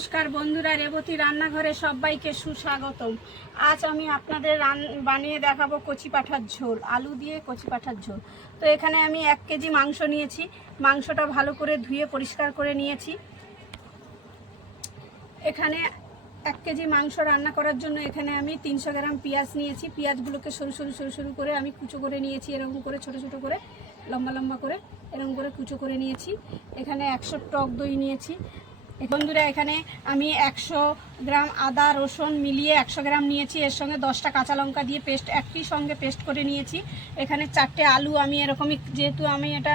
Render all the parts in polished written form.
নমস্কার বন্ধুরা, রেবতী রান্নাঘরে সবাইকে সুস্বাগতম। আজ আমি আপনাদের বানিয়ে দেখাবো কচি পাঁঠার ঝোল, আলু দিয়ে কচি পাঁঠার ঝোল। তো এখানে আমি 1 কেজি মাংস নিয়েছি। মাংসটা ভালো করে ধুয়ে পরিষ্কার করে নিয়েছি। এখানে 1 কেজি মাংস রান্না করার জন্য এখানে আমি 300 গ্রাম পেঁয়াজ নিয়েছি। পেঁয়াজগুলোকে সরু সরু করে আমি কুচো করে নিয়েছি, এরকম করে ছোট ছোট করে লম্বা লম্বা করে এরকম করে কুচো করে নিয়েছি। এখানে 100 টক দই নিয়েছি। বন্ধুরা, এখানে আমি 100 গ্রাম আদা রসুন মিলিয়ে 100 গ্রাম নিয়েছি। এর সঙ্গে 10টা কাঁচা লঙ্কা দিয়ে একই সঙ্গে পেস্ট করে নিয়েছি। এখানে 4টে আলু, আমি এরকমই, যেহেতু আমি এটা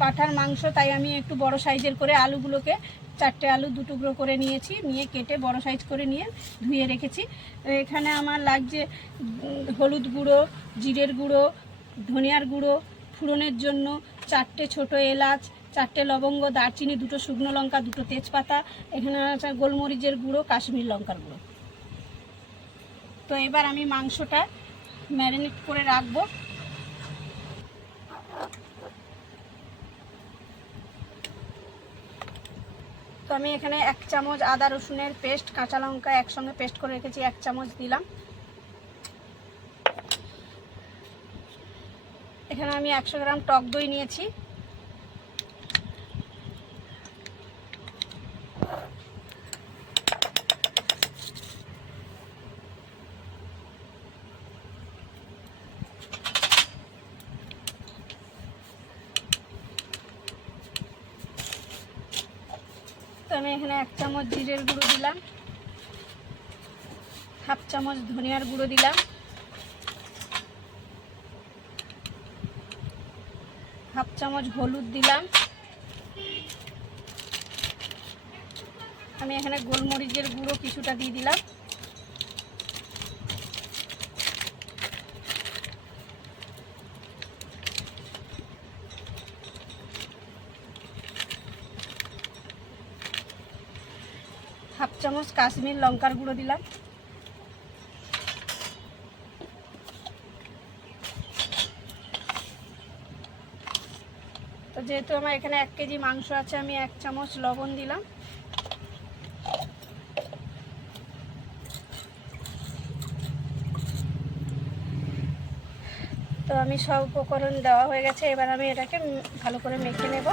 পাঁঠার মাংস তাই আমি একটু বড় সাইজের করে আলুগুলোকে 4টে আলু 2 টুকরো করে নিয়েছি, নিয়ে কেটে বড় সাইজ করে নিয়ে ধুয়ে রেখেছি। এখানে আমার লাগছে হলুদ গুঁড়ো, জিরের গুঁড়ো, ধনিয়ার গুঁড়ো, ফোড়নের জন্য 4টে ছোটো এলাচ, 4টে লবঙ্গ, দারচিনি, 2টো শুকনো লঙ্কা, 2টো তেজপাতা, এখানে আছে গোলমরিচের গুঁড়ো, কাশ্মীর লঙ্কার গুঁড়ো। তো এবার আমি মাংসটা ম্যারিনেট করে রাখবো। তো আমি এখানে 1 চামচ আদা রসুনের পেস্ট, কাঁচা লঙ্কা একসঙ্গে পেস্ট করে রেখেছি, 1 চামচ দিলাম। এখানে আমি 100 গ্রাম টক দই নিয়েছি। তো আমি এখানে 1 চামচ জিরের গুঁড়ো দিলাম, 1/2 চামচ ধনিয়ার গুঁড়ো দিলাম, 1/2 চামচ হলুদ দিলাম। আমি এখানে গোলমরিচের গুঁড়ো কিছুটা দিয়ে দিলাম। হাফ চামচ কাশ্মীর লঙ্কার গুঁড়ো দিলাম। তো যেহেতু আমার এখানে 1 কেজি মাংস আছে, আমি 1 চামচ লবণ দিলাম। তো আমি সব উপকরণ দেওয়া হয়ে গেছে, এবার আমি এটাকে ভালো করে মেখে নেব।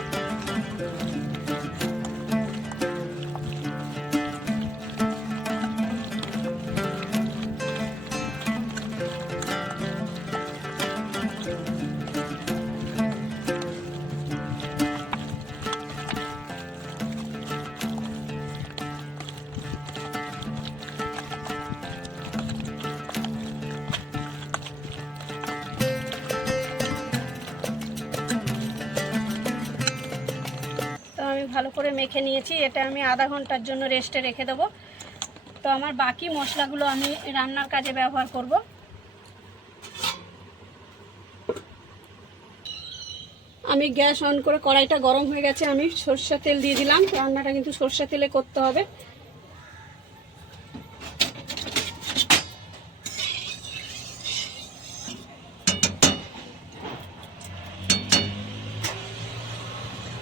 আমি ভালো করে মেখে নিয়েছি, এটা আমি আধা ঘন্টার জন্য রেস্টে রেখে দেবো। তো আমার বাকি মশলাগুলো আমি রান্নার কাজে ব্যবহার করব। আমি গ্যাস অন করে কড়াইটা গরম হয়ে গেছে, আমি সরষের তেল দিয়ে দিলাম। রান্নাটা কিন্তু সরষের তেলে করতে হবে।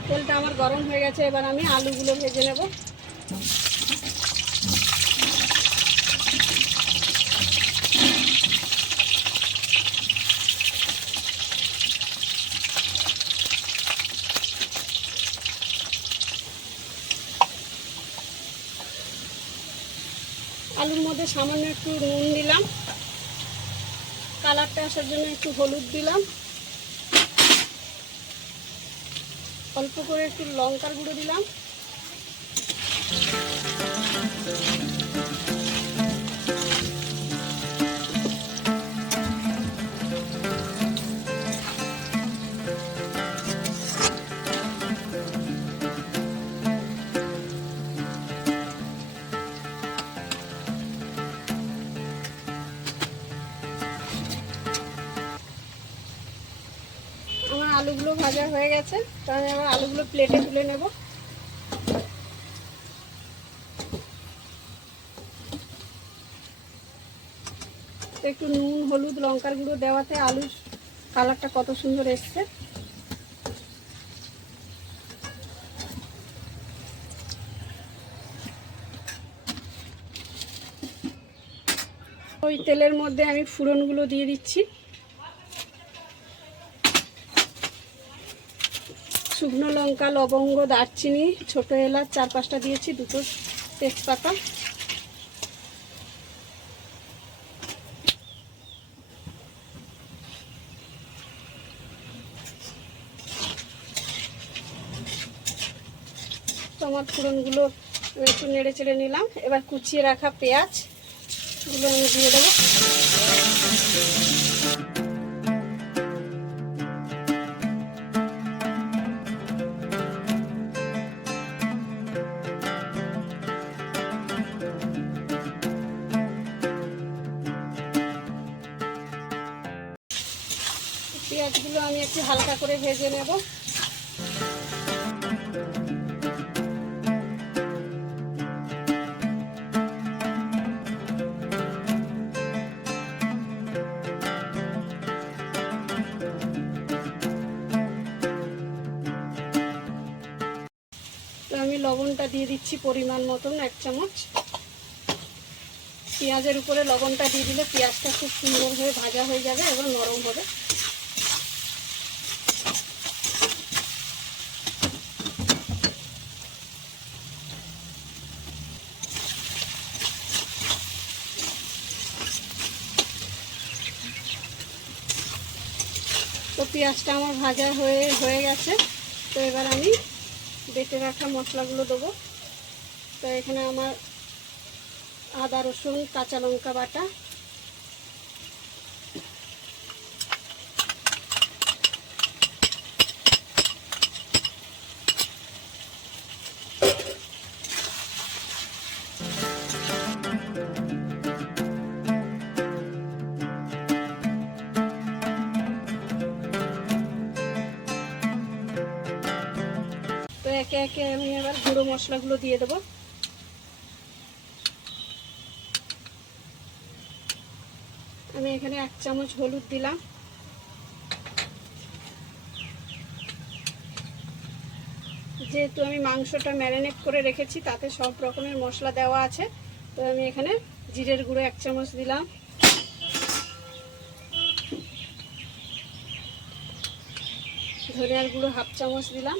তেলটা আমার গরম হয়ে গেছে, এবার আমি আলুগুলো ভেজে নেব। আলুর মধ্যে সামান্য একটু নুন দিলাম, কালারটা আসার জন্য একটু হলুদ দিলাম, অল্প করে একটু লঙ্কার গুঁড়ো দিলাম। আমার আলুগুলো ভাজা হয়ে গেছে, তো আমি আবার আলুগুলো প্লেটে তুলে নেব। একটু নুন, হলুদ, লঙ্কার গুঁড়ো দেওয়াতে আলুর কালারটা কত সুন্দর এসছে। ওই তেলের মধ্যে আমি ফোড়নগুলো দিয়ে দিচ্ছি। শুকনো লঙ্কা, লবঙ্গ, দারচিনি, ছোটো এলাচ 4-5টা দিয়েছি, 2টো তেজপাতা। আমার ফোড়নগুলো একটু নেড়ে চেড়ে নিলাম। এবার কুচিয়ে রাখা পেঁয়াজগুলো আমি দিয়ে দেবো। পেঁয়াজগুলো আমি একটু হালকা করে ভেজে নেব। তো আমি লবণটা দিয়ে দিচ্ছি পরিমাণ মতন, 1 চামচ। পেঁয়াজের উপরে লবণটা দিয়ে দিলে পেঁয়াজটা খুব সুন্দর হয়ে ভাজা হয়ে যাবে এবং নরম হবে। তো পেঁয়াজটা আমার ভাজা হয়ে গেছে। তো এবার আমি বেটে রাখা মশলাগুলো দেবো। তো এখানে আমার আদা, রসুন, কাঁচা লঙ্কা বাটা, তো একে একে আমি এবার গুঁড়ো মশলাগুলো দিয়ে দেবো। আমি এখানে 1 চামচ হলুদ দিলাম, যেহেতু আমি মাংসটা ম্যারিনেট করে রেখেছি তাতে সব রকমের মশলা দেওয়া আছে। তো আমি এখানে জিরের গুঁড়ো 1 চামচ দিলাম, ধনিয়ার গুঁড়ো 1/2 চামচ দিলাম,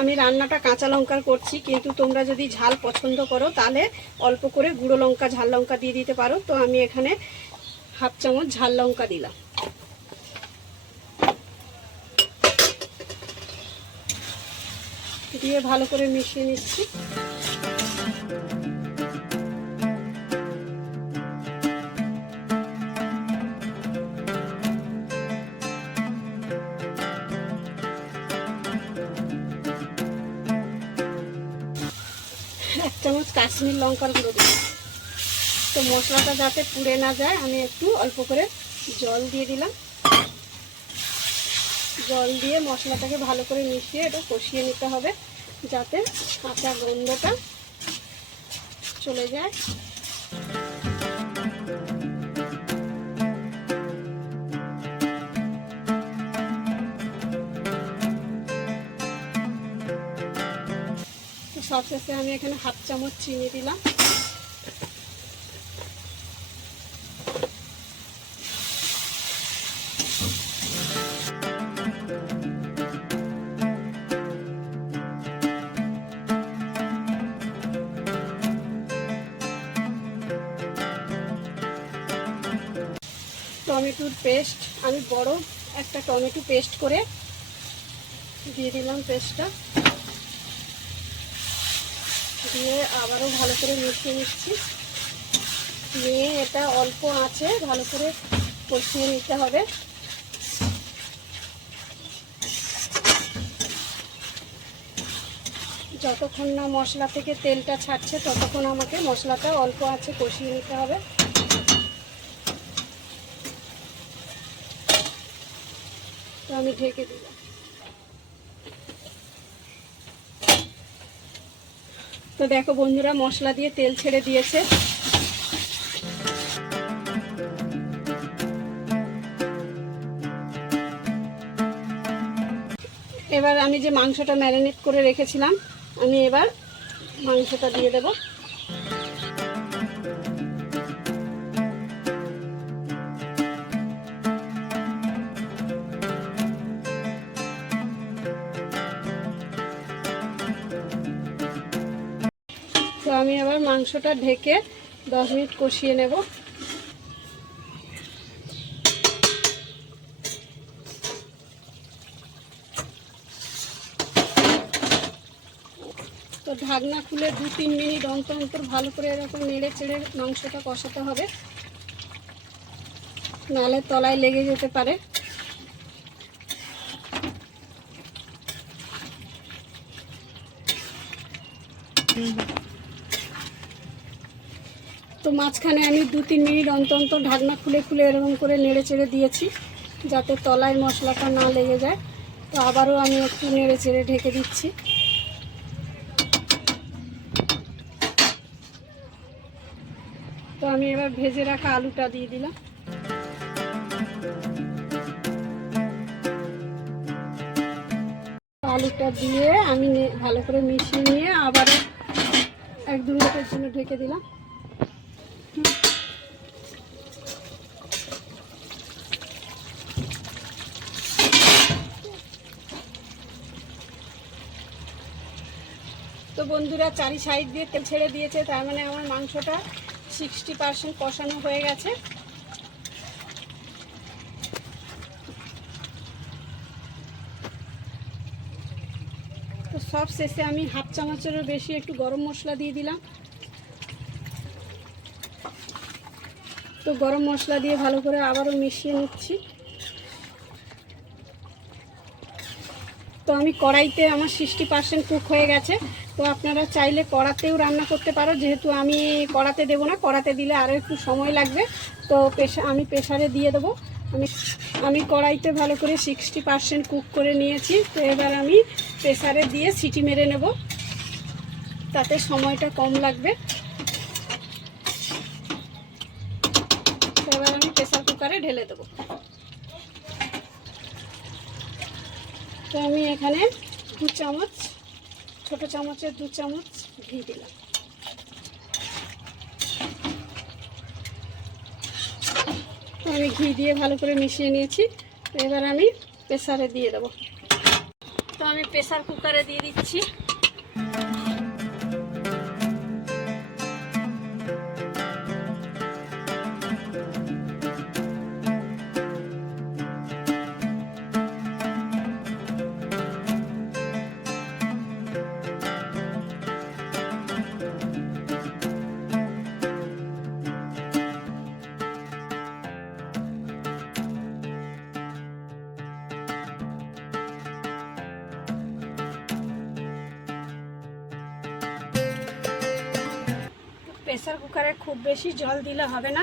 আমি রান্নাটা কাঁচা লঙ্কার করছি, কিন্তু তোমরা যদি ঝাল পছন্দ করো তাহলে অল্প করে গুঁড়ো লঙ্কা, ঝাল লঙ্কা দিয়ে দিতে পারো। তো আমি এখানে 1/2 চামচ ঝাল লঙ্কা দিলাম। দিয়ে ভালো করে মিশিয়ে নিচ্ছি। এক চামচ কাশ্মীর লঙ্কার গুঁড়ো দিলাম। তো মশলাটা যাতে পুড়ে না যায় আমি একটু অল্প করে জল দিয়ে দিলাম। জল দিয়ে মশলাটাকে ভালো করে মিশিয়ে এটা কষিয়ে নিতে হবে, যাতে কাঁচা গন্ধটা চলে যায়। সবশেষে আমি এখানে 1/2 চামচ চিনি দিলাম। টমেটোর পেস্ট, আমি বড় একটা টমেটো পেস্ট করে দিয়ে দিলাম পেস্টটা, দিয়ে আবারও ভালো করে মিশিয়ে নিচ্ছি। নিয়ে এটা অল্প আঁচে ভালো করে কষিয়ে নিতে হবে। যতক্ষণ না মশলা থেকে তেলটা ছাড়ছে ততক্ষণ আমাকে মশলাটা অল্প আঁচে কষিয়ে নিতে হবে। তো আমি ঢেকে দিলাম। তো দেখো বন্ধুরা, মশলা দিয়ে তেল ছেড়ে দিয়েছে। এবার আমি যে মাংসটা ম্যারিনেট করে রেখেছিলাম আমি এবার মাংসটা দিয়ে দেব। তো আমি আবার মাংসটা ঢেকে 10 মিনিট কষিয়ে নেব। তো ঢাকনা খুলে 2-3 মিনিট অন্তর অন্তর ভালো করে এরকম নেড়ে চেড়ে মাংসটা কষাতে হবে, নাহলে তলায় লেগে যেতে পারে। তো মাঝখানে আমি 2-3 মিনিট অন্তর অন্তর ঢাকনা খুলে খুলে এরকম করে নেড়ে চেড়ে দিয়েছি, যাতে তলায় মশলাটা না লেগে যায়। তো আবারও আমি একটু নেড়ে চেড়ে ঢেকে দিচ্ছি। তো আমি এবার ভেজে রাখা আলুটা দিয়ে দিলাম। আলুটা দিয়ে আমি ভালো করে মিশিয়ে নিয়ে আবারও 1-2 মিনিটের জন্য ঢেকে দিলাম। তো বন্ধুরা, চারি সাইড দিয়ে তেল ছেড়ে দিয়েছে, তার মানে আমার মাংসটা 60% কষানো হয়ে গেছে। তো সব শেষে আমি 1/2 চামচেরও বেশি একটু গরম মশলা দিয়ে দিলাম। তো গরম মশলা দিয়ে ভালো করে আবারও মিশিয়ে নিচ্ছি। তো আমি কড়াইতে আমার 60% কুক হয়ে গেছে। তো আপনারা চাইলে কড়াতেও রান্না করতে পারো, যেহেতু আমি কড়াতে দেবো না, কড়াতে দিলে আরও একটু সময় লাগবে। তো আমি প্রেসারে দিয়ে দেবো। আমি কড়াইতে ভালো করে 60% কুক করে নিয়েছি। তো এবার আমি প্রেসারে দিয়ে সিটি মেরে নেব, তাতে সময়টা কম লাগবে। তো এবার আমি প্রেসার কুকারে ঢেলে দেবো। তো আমি এখানে 2 চামচ, ছোটো চামচের 2 চামচ ঘি দিলাম। তো আমি ঘি দিয়ে ভালো করে মিশিয়ে নিয়েছি। তো এবার আমি প্রেসারে দিয়ে দেবো। তো আমি প্রেসার কুকারে দিয়ে দিচ্ছি। প্রেসার কুকারে খুব বেশি জল দিলে হবে না।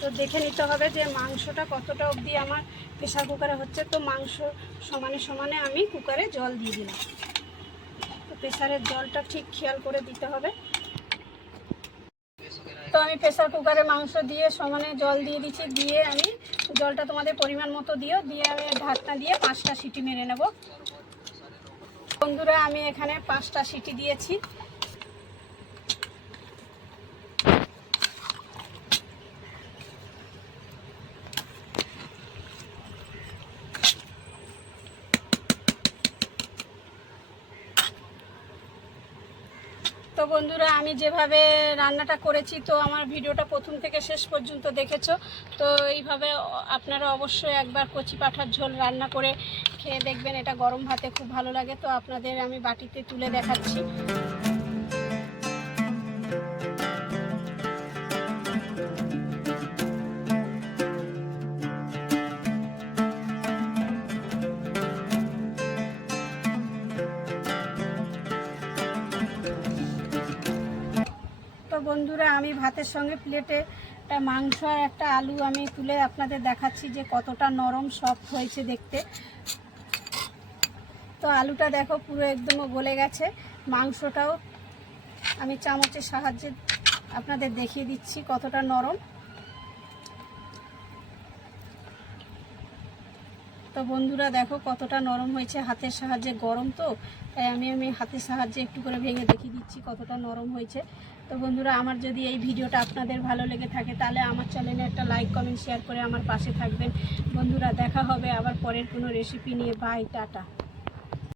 তো দেখে নিতে হবে যে মাংসটা কতটা অবধি আমার প্রেসার কুকারে হচ্ছে। তো মাংস সমানে সমানে আমি কুকারে জল দিয়ে দিলাম। তো প্রেসারের জলটা ঠিক খেয়াল করে দিতে হবে। তো আমি প্রেসার কুকারে মাংস দিয়ে সমানে জল দিয়ে দিচ্ছি। দিয়ে আমি জলটা তোমাদের পরিমাণ মতো দিও, দিয়ে আমি ঢাকনা দিয়ে 5টা সিটি মেরে নেব। বন্ধুরা, আমি এখানে 5টা সিটি দিয়েছি। তো বন্ধুরা, আমি যেভাবে রান্নাটা করেছি, তো আমার ভিডিওটা প্রথম থেকে শেষ পর্যন্ত দেখেছো। তো এইভাবে আপনারা অবশ্যই একবার কচি পাঁঠার ঝোল রান্না করে খেয়ে দেখবেন, এটা গরম ভাতে খুব ভালো লাগে। তো আপনাদের আমি বাটিতে তুলে দেখাচ্ছি। বন্ধুরা, আমি ভাতের সঙ্গে প্লেটে একটা মাংস আর একটা আলু আমি তুলে আপনাদের দেখাচ্ছি যে কতটা নরম সফট হয়েছে দেখতে। তো আলুটা দেখো পুরো একদম গলে গেছে। মাংসটাও আমি চামচের সাহায্যে আপনাদের দেখিয়ে দিচ্ছি কতটা নরম। তো তো বন্ধুরা দেখো কতটা নরম হয়েছে, হাতের সাহায্যে, গরম তো তাই আমি হাতের সাহায্যে একটু করে ভেঙে দেখিয়ে দিচ্ছি কতটা নরম হয়েছে। তো বন্ধুরা আমার যদি এই ভিডিওটা আপনাদের ভালো লেগে থাকে তাহলে আমার চ্যানেলে একটা লাইক কমেন্ট শেয়ার করে আমার পাশে থাকবেন। বন্ধুরা দেখা হবে আবার পরের কোনো রেসিপি নিয়ে। Bye, tata.